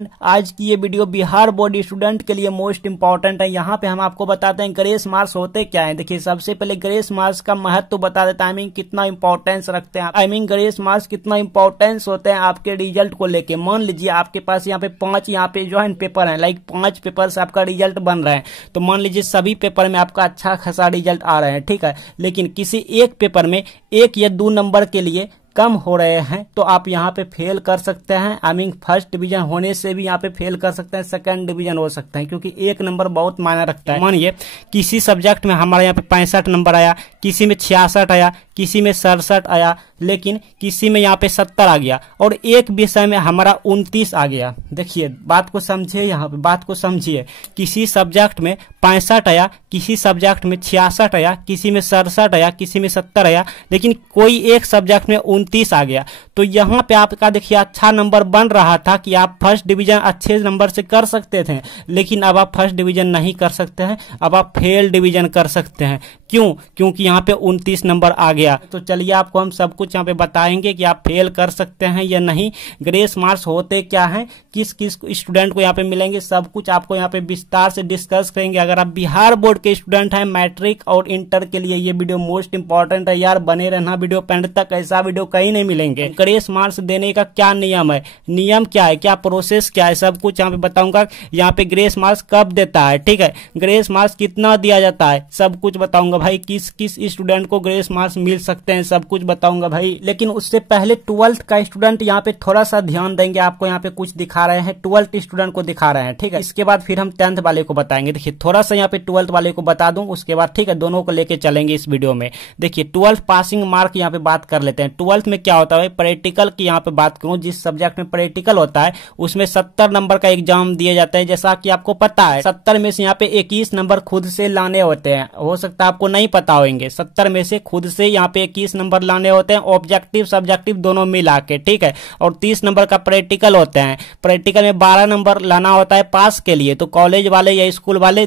आज की ये वीडियो बिहार बोर्ड स्टूडेंट के लिए मोस्ट इंपॉर्टेंट है। यहाँ पे हम आपको बताते हैं ग्रेस मार्क्स होते क्या है। देखिए, सबसे पहले ग्रेस मार्क्स का महत्व तो बता देता है, कितना इंपॉर्टेंस रखते हैं, ग्रेस मार्क्स कितना इंपॉर्टेंस होते हैं आपके रिजल्ट को लेके। मान लीजिए आपके पास यहाँ पे 5 यहाँ पे जो है पेपर है, लाइक 5 पेपर से आपका रिजल्ट बन रहा है, तो मान लीजिए सभी पेपर में आपका अच्छा खासा रिजल्ट आ रहा है, ठीक है। लेकिन किसी एक पेपर में 1 या 2 नंबर के लिए कम हो रहे हैं तो आप यहाँ पे फेल कर सकते हैं। फर्स्ट डिवीजन होने से भी यहाँ पे फेल कर सकते हैं, सेकंड डिवीजन हो सकते हैं, क्योंकि 1 नंबर बहुत मायने रखता है। मानिए किसी सब्जेक्ट में हमारे यहाँ पे 65 नंबर आया, किसी में 66 आया, किसी में 67 आया, लेकिन किसी में यहाँ पे 70 आ गया और एक विषय में हमारा 29 आ गया। देखिए बात को समझिए, यहाँ पे बात को समझिए। किसी सब्जेक्ट में 65 आया, किसी सब्जेक्ट में 66 आया, किसी में 67 आया, किसी में 70 आया, लेकिन कोई एक सब्जेक्ट में 29 आ गया। तो यहाँ पे आपका देखिए अच्छा नंबर बन रहा था कि आप फर्स्ट डिवीजन अच्छे नंबर से कर सकते थे, लेकिन अब आप फर्स्ट डिवीजन नहीं कर सकते हैं, अब आप फेल डिवीजन कर सकते हैं। क्यों? क्योंकि यहाँ पे 29 नंबर आ गया। तो चलिए आपको हम सब कुछ यहाँ पे बताएंगे कि आप फेल कर सकते हैं या नहीं, ग्रेस मार्क्स होते क्या हैं, किस किस स्टूडेंट को यहाँ पे मिलेंगे, सब कुछ आपको यहाँ पे विस्तार से डिस्कस करेंगे। अगर आप बिहार बोर्ड के स्टूडेंट हैं, मैट्रिक और इंटर के लिए ये वीडियो मोस्ट इंपॉर्टेंट है यार, बने रहना वीडियो पे एंड तक, ऐसा वीडियो कहीं नहीं मिलेंगे। ग्रेस मार्क्स देने का क्या नियम है, नियम क्या है, क्या प्रोसेस क्या है, सब कुछ यहाँ पे बताऊंगा। यहाँ पे ग्रेस मार्क्स कब देता है, ठीक है, ग्रेस मार्क्स कितना दिया जाता है, सब कुछ बताऊंगा भाई। किस किस स्टूडेंट को ग्रेस मार्क्स मिल सकते हैं, सब कुछ बताऊंगा भाई। लेकिन उससे पहले 12th का स्टूडेंट यहाँ पे थोड़ा सा ध्यान देंगे। आपको यहाँ पे कुछ दिखा रहे हैं, 12th स्टूडेंट को दिखा रहे हैं, ठीक है। इसके बाद फिर हम 10th वाले को बताएंगे। देखिए थोड़ा सा यहाँ पे 12th वाले को बता दूं, उसके बाद ठीक है दोनों को लेके चलेंगे इस वीडियो में। देखिए 12th पासिंग मार्क यहाँ पे बात कर लेते हैं। 12th में क्या होता है, प्रैक्टिकल की यहाँ पे बात करूं, जिस सब्जेक्ट में प्रैक्टिकल होता है उसमें 70 नंबर का एग्जाम दिया जाता है। जैसा कि आपको पता है 70 में से यहाँ पे 21 नंबर खुद से लाने होते हैं, हो सकता है आपको नहीं पता होंगे। 70 में से खुद से यहाँ पे 21 नंबर लाने होते हैं, ऑब्जेक्टिव सब्जेक्टिव दोनों मिला के, ठीक है। और 30 नंबर का प्रैक्टिकल होते हैं। प्रैक्टिकल में 12 नंबर लाना होता है पास के लिए। तो कॉलेज वाले या स्कूल वाले,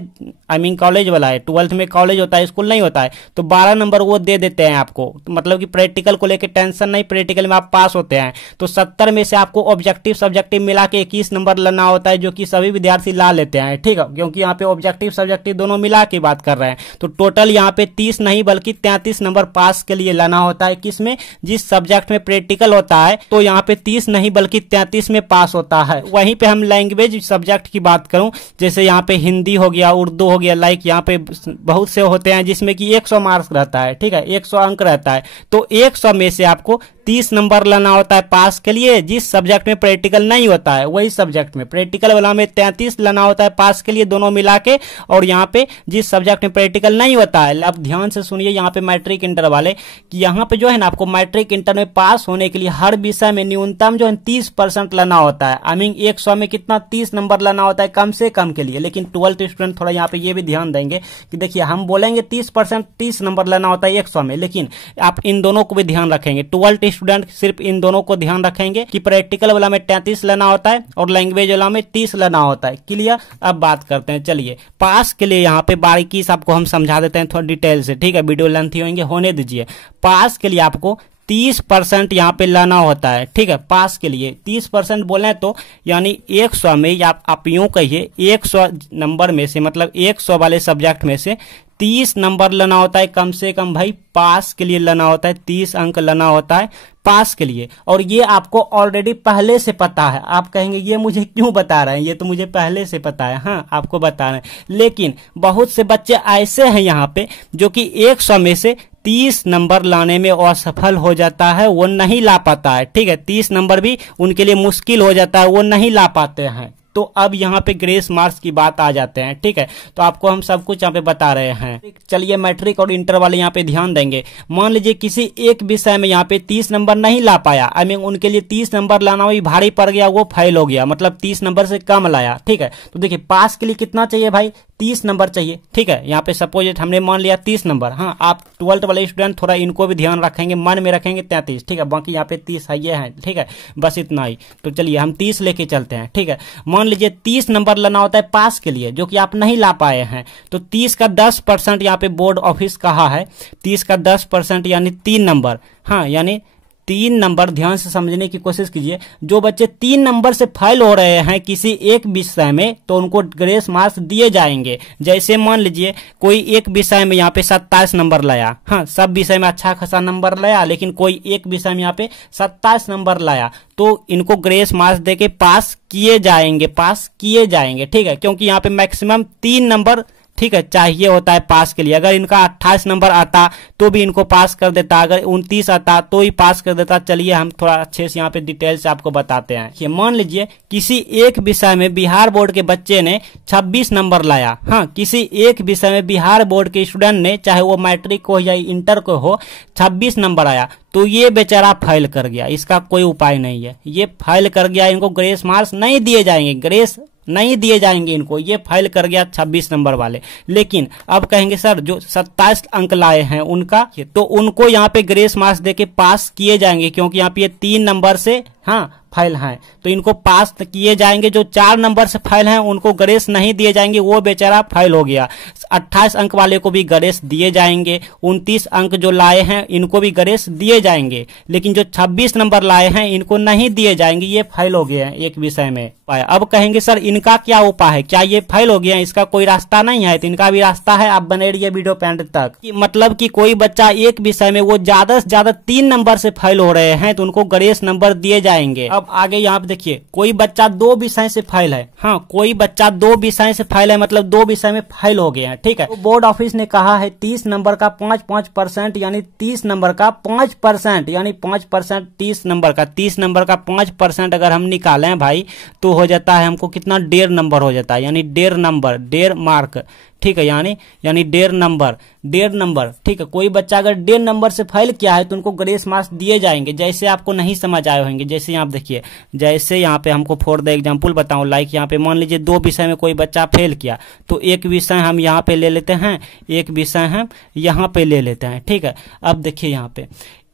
कॉलेज वाला है, 12th में कॉलेज होता है, स्कूल नहीं होता है, तो 12 नंबर वो दे देते हैं आपको। तो मतलब कि प्रैक्टिकल को लेकर टेंशन नहीं, प्रैक्टिकल में आप पास होते हैं। तो 70 में से आपको ऑब्जेक्टिव सब्जेक्टिव मिला के 21 नंबर लाना होता है, जो कि सभी विद्यार्थी ला लेते हैं, ठीक है, क्योंकि यहाँ पे ऑब्जेक्टिव सब्जेक्टिव दोनों मिला के बात कर रहे हैं। तो टोटल यहाँ पे 30 नहीं बल्कि 33 नंबर पास के लिए लाना होता है। किसमें? जिस सब्जेक्ट में प्रैक्टिकल होता है, तो यहाँ पे 30 नहीं बल्कि 33 में पास होता है। वहीं पे हम लैंग्वेज सब्जेक्ट की बात करूं, जैसे यहाँ पे हिंदी हो गया, उर्दू हो गया, लाइक यहाँ पे बहुत से होते हैं जिसमें कि 100 मार्क्स रहता है, ठीक है, 100 अंक रहता है। तो 100 में से आपको 30 नंबर लाना होता है पास के लिए। जिस सब्जेक्ट में प्रैक्टिकल नहीं होता है वही सब्जेक्ट में, प्रैक्टिकल वाला में 33 लाना होता है पास के लिए, दोनों मिला के। और यहाँ पे जिस सब्जेक्ट में प्रैक्टिकल नहीं होता है, अब ध्यान से सुनिए यहाँ पे मैट्रिक इंटर वाले, कि यहाँ पे जो है ना आपको मैट्रिक इंटर में पास होने के लिए हर विषय में न्यूनतम जो है 30% लाना होता है। 100 में कितना, 30 नंबर लाना होता है कम से कम के लिए। लेकिन 12th स्टूडेंट थोड़ा यहाँ पे ये भी ध्यान देंगे कि देखिए हम बोलेंगे 30%, 30 नंबर लाना होता है 100 में, लेकिन आप इन दोनों को भी ध्यान रखेंगे। 12th स्टूडेंट सिर्फ इन दोनों को ध्यान रखेंगे कि प्रैक्टिकल वाला में 33 लेना होता है और लैंग्वेज वाला में 30 लेना होता है। क्लियर? अब बात करते हैं, चलिए पास के लिए यहाँ पे बारीकी से आपको हम समझा देते हैं थोड़ा डिटेल से, ठीक है, वीडियो लेंथी होने दीजिए। पास के लिए आपको 30% यहाँ पे लाना होता है, ठीक है। पास के लिए 30% बोले तो यानी 100 में, या आप यूं कहिए 100 नंबर में से, मतलब 100 वाले सब्जेक्ट में से 30 नंबर लेना होता है कम से कम भाई, पास के लिए लेना होता है, 30 अंक लेना होता है पास के लिए। और ये आपको ऑलरेडी पहले से पता है। आप कहेंगे ये मुझे क्यों बता रहे हैं, ये तो मुझे पहले से पता है। हाँ, आपको बता रहे हैं, लेकिन बहुत से बच्चे ऐसे हैं यहाँ पे जो कि 100 में से 30 नंबर लाने में असफल हो जाता है, वो नहीं ला पाता है, ठीक है। 30 नंबर भी उनके लिए मुश्किल हो जाता है, वो नहीं ला पाते हैं। तो अब यहाँ पे ग्रेस मार्क्स की बात आ जाते हैं, ठीक है। तो आपको हम सब कुछ यहाँ पे बता रहे हैं। चलिए मैट्रिक और इंटर वाले यहाँ पे ध्यान देंगे। मान लीजिए किसी एक विषय में यहाँ पे 30 नंबर नहीं ला पाया, उनके लिए 30 नंबर लाना भी भारी पड़ गया, वो फेल हो गया, मतलब 30 नंबर से कम लाया, ठीक है। तो देखिए पास के लिए कितना चाहिए भाई, 30 नंबर चाहिए, ठीक है। यहाँ पे सपोज हमने मान लिया 30 नंबर। हाँ, आप 12th वाले स्टूडेंट थोड़ा इनको भी ध्यान रखेंगे, मन में रखेंगे 33, ठीक है, बाकी यहाँ पे 30 है, ये है, ठीक है, बस इतना ही। तो चलिए हम 30 लेके चलते हैं, ठीक है। मान लीजिए 30 नंबर लाना होता है पास के लिए, जो कि आप नहीं ला पाए हैं। तो 30 का 10% यहाँ पे बोर्ड ऑफिस कहा है, 30 का 10% यानी 3 नंबर। हाँ, यानी 3 नंबर, ध्यान से समझने की कोशिश कीजिए, जो बच्चे 3 नंबर से फेल हो रहे हैं किसी एक विषय में तो उनको ग्रेस मार्क्स दिए जाएंगे। जैसे मान लीजिए कोई एक विषय में यहाँ पे 27 नंबर लाया, हाँ सब विषय में अच्छा खासा नंबर लाया, लेकिन कोई एक विषय में यहाँ पे 27 नंबर लाया, तो इनको ग्रेस मार्क्स देके पास किए जाएंगे, ठीक है, क्योंकि यहाँ पे मैक्सिमम 3 नंबर, ठीक है, चाहिए होता है पास के लिए। अगर इनका 28 नंबर आता तो भी इनको पास कर देता, अगर 29 आता तो ही पास कर देता। चलिए हम थोड़ा अच्छे से यहाँ पे डिटेल से आपको बताते हैं। ये मान लीजिए किसी एक विषय में बिहार बोर्ड के बच्चे ने 26 नंबर लाया, हाँ किसी एक विषय में बिहार बोर्ड के स्टूडेंट ने, चाहे वो मैट्रिक को या इंटर को हो, 26 नंबर आया, तो ये बेचारा फेल कर गया, इसका कोई उपाय नहीं है, ये फेल कर गया, इनको ग्रेस मार्क्स नहीं दिए जाएंगे, ग्रेस नहीं दिए जाएंगे इनको, ये फेल कर गया 26 नंबर वाले। लेकिन अब कहेंगे सर जो 27 अंक लाए हैं उनका, तो उनको यहाँ पे ग्रेस मार्क्स देके पास किए जाएंगे, क्योंकि यहाँ पे ये 3 नंबर से हाँ फेल हैं तो इनको पास किए जाएंगे। जो 4 नंबर से फेल हैं उनको ग्रेस नहीं दिए जाएंगे, वो बेचारा फेल हो गया। 28 अंक वाले को भी ग्रेस दिए जाएंगे, 29 अंक जो लाए हैं इनको भी ग्रेस दिए जाएंगे, लेकिन जो 26 नंबर लाए हैं इनको नहीं दिए जाएंगे, ये फेल हो गए हैं एक विषय में। अब कहेंगे सर इनका क्या उपाय है, क्या ये फेल हो गया है, इसका कोई रास्ता नहीं है? तो इनका भी रास्ता है, आप बने रहिए वीडियो पे एंड तक। मतलब कि कोई बच्चा एक विषय में वो ज्यादा से ज्यादा 3 नंबर से फेल हो रहे हैं तो उनको ग्रेस नंबर दिए जाएंगे। अब आगे यहाँ पे देखिए, कोई बच्चा 2 विषय से फेल है, हाँ कोई बच्चा 2 विषय से फेल है, मतलब 2 विषय में फेल हो गए हैं, ठीक है, तो बोर्ड ऑफिस ने कहा है 30 नंबर का 5% यानी 30 नंबर का 5% यानी 5%, 30 नंबर का 5% अगर हम निकालें भाई तो हो जाता है हमको कितना, 1.5 नंबर हो जाता है, यानी 1.5 नंबर, 1.5 मार्क, ठीक है, यानी 1.5 नंबर, ठीक है। कोई बच्चा अगर 1.5 नंबर से फेल किया है तो उनको ग्रेस मार्क्स दिए जाएंगे। जैसे आपको नहीं समझ आए होंगे, जैसे यहाँ देखिए, जैसे यहाँ पे हमको फॉर द एग्जांपल बताऊं, लाइक यहाँ पे मान लीजिए 2 विषय में कोई बच्चा फेल किया, तो एक विषय हम यहाँ पे ले लेते हैं, एक विषय हम यहाँ पे ले लेते हैं, ठीक है। अब देखिए यहाँ पे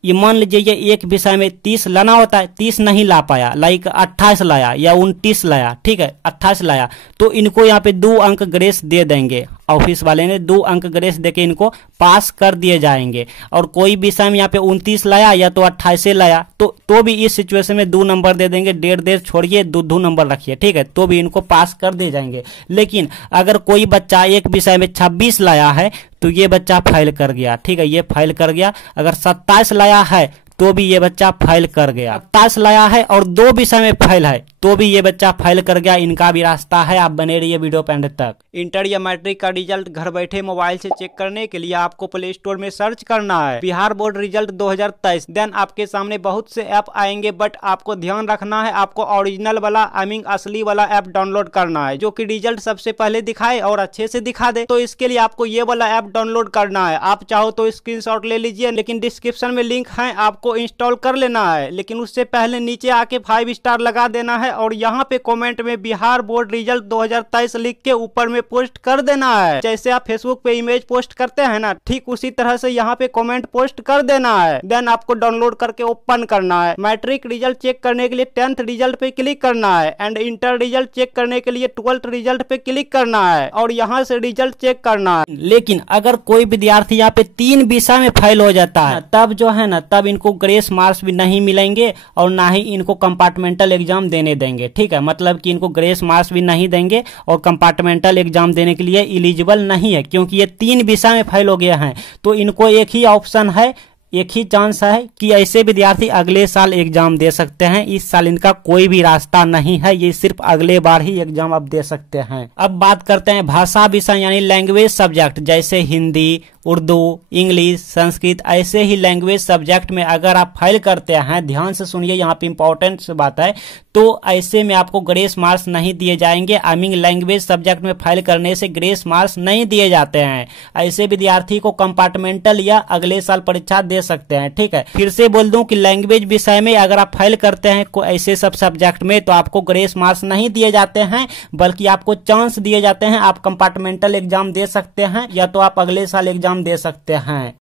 ये मान लीजिए ये एक विषय में 30 लाना होता है, 30 नहीं ला पाया, लाइक 28 लाया या 29 लाया, ठीक है, 28 लाया, तो इनको यहाँ पे 2 अंक ग्रेस दे देंगे, ऑफिस वाले ने 2 अंक ग्रेस देके इनको पास कर दिए जाएंगे। और कोई विषय में यहाँ पे 29 लाया या तो 28 लाया तो भी इस सिचुएशन में 2 नंबर दे देंगे, 1.5 छोड़िए 2 नंबर रखिए, ठीक है, तो भी इनको पास कर दिए जाएंगे। लेकिन अगर कोई बच्चा एक विषय में 26 लाया है तो ये बच्चा फेल कर गया, ठीक है, ये फेल कर गया। अगर 27 लाया है तो भी ये बच्चा फेल कर गया, 27 लाया है और 2 विषय में फेल है तो भी ये बच्चा फेल कर गया। इनका भी रास्ता है, आप बने रहिए वीडियो पे एंड तक। इंटर या मैट्रिक का रिजल्ट घर बैठे मोबाइल से चेक करने के लिए आपको प्ले स्टोर में सर्च करना है बिहार बोर्ड रिजल्ट 2023। देन आपके सामने बहुत से ऐप आएंगे, बट आपको ध्यान रखना है, आपको ओरिजिनल वाला असली वाला ऐप डाउनलोड करना है, जो कि रिजल्ट सबसे पहले दिखाए और अच्छे से दिखा दे। तो इसके लिए आपको ये वाला ऐप डाउनलोड करना है। आप चाहो तो स्क्रीनशॉट ले लीजिए, लेकिन डिस्क्रिप्शन में लिंक है, आपको इंस्टॉल कर लेना है। लेकिन उससे पहले नीचे आके 5 स्टार लगा देना है और यहाँ पे कमेंट में बिहार बोर्ड रिजल्ट 2023 लिख के ऊपर में पोस्ट कर देना है। जैसे आप फेसबुक पे इमेज पोस्ट करते हैं ना, ठीक उसी तरह से यहाँ पे कमेंट पोस्ट कर देना है। देन आपको डाउनलोड करके ओपन करना है। मैट्रिक रिजल्ट चेक करने के लिए 10th रिजल्ट पे क्लिक करना है एंड इंटर रिजल्ट चेक करने के लिए 12th रिजल्ट पे क्लिक करना है और यहाँ से रिजल्ट चेक करना है। लेकिन अगर कोई विद्यार्थी यहाँ पे 3 विषय में फेल हो जाता है, तब जो है ना, तब इनको ग्रेस मार्क्स भी नहीं मिलेंगे और ना ही इनको कंपार्टमेंटल एग्जाम देने देंगे, ठीक है। मतलब कि इनको ग्रेस मार्क्स भी नहीं देंगे और कंपार्टमेंटल एग्जाम देने के लिए एलिजिबल नहीं है, क्योंकि ये 3 विषय में फेल हो गया है। तो इनको एक ही ऑप्शन है, एक ही चांस है कि ऐसे विद्यार्थी अगले साल एग्जाम दे सकते हैं। इस साल इनका कोई भी रास्ता नहीं है, ये सिर्फ अगले बार ही एग्जाम आप दे सकते हैं। अब बात करते हैं भाषा विषय यानी लैंग्वेज सब्जेक्ट, जैसे हिंदी, उर्दू, इंग्लिश, संस्कृत, ऐसे ही लैंग्वेज सब्जेक्ट में अगर आप फेल करते हैं, ध्यान से सुनिए, यहाँ पे इंपॉर्टेंट बात है, तो ऐसे में आपको ग्रेस मार्क्स नहीं दिए जाएंगे। आई मीन लैंग्वेज सब्जेक्ट में फेल करने से ग्रेस मार्क्स नहीं दिए जाते हैं। ऐसे विद्यार्थी को कंपार्टमेंटल या अगले साल परीक्षा दे सकते हैं, ठीक है। फिर से बोल दूं कि लैंग्वेज विषय में अगर आप फेल करते हैं ऐसे सब सब्जेक्ट में, तो आपको ग्रेस मार्क्स नहीं दिए जाते हैं, बल्कि आपको चांस दिए जाते हैं। आप कंपार्टमेंटल एग्जाम दे सकते हैं या तो आप अगले साल एग्जाम दे सकते हैं।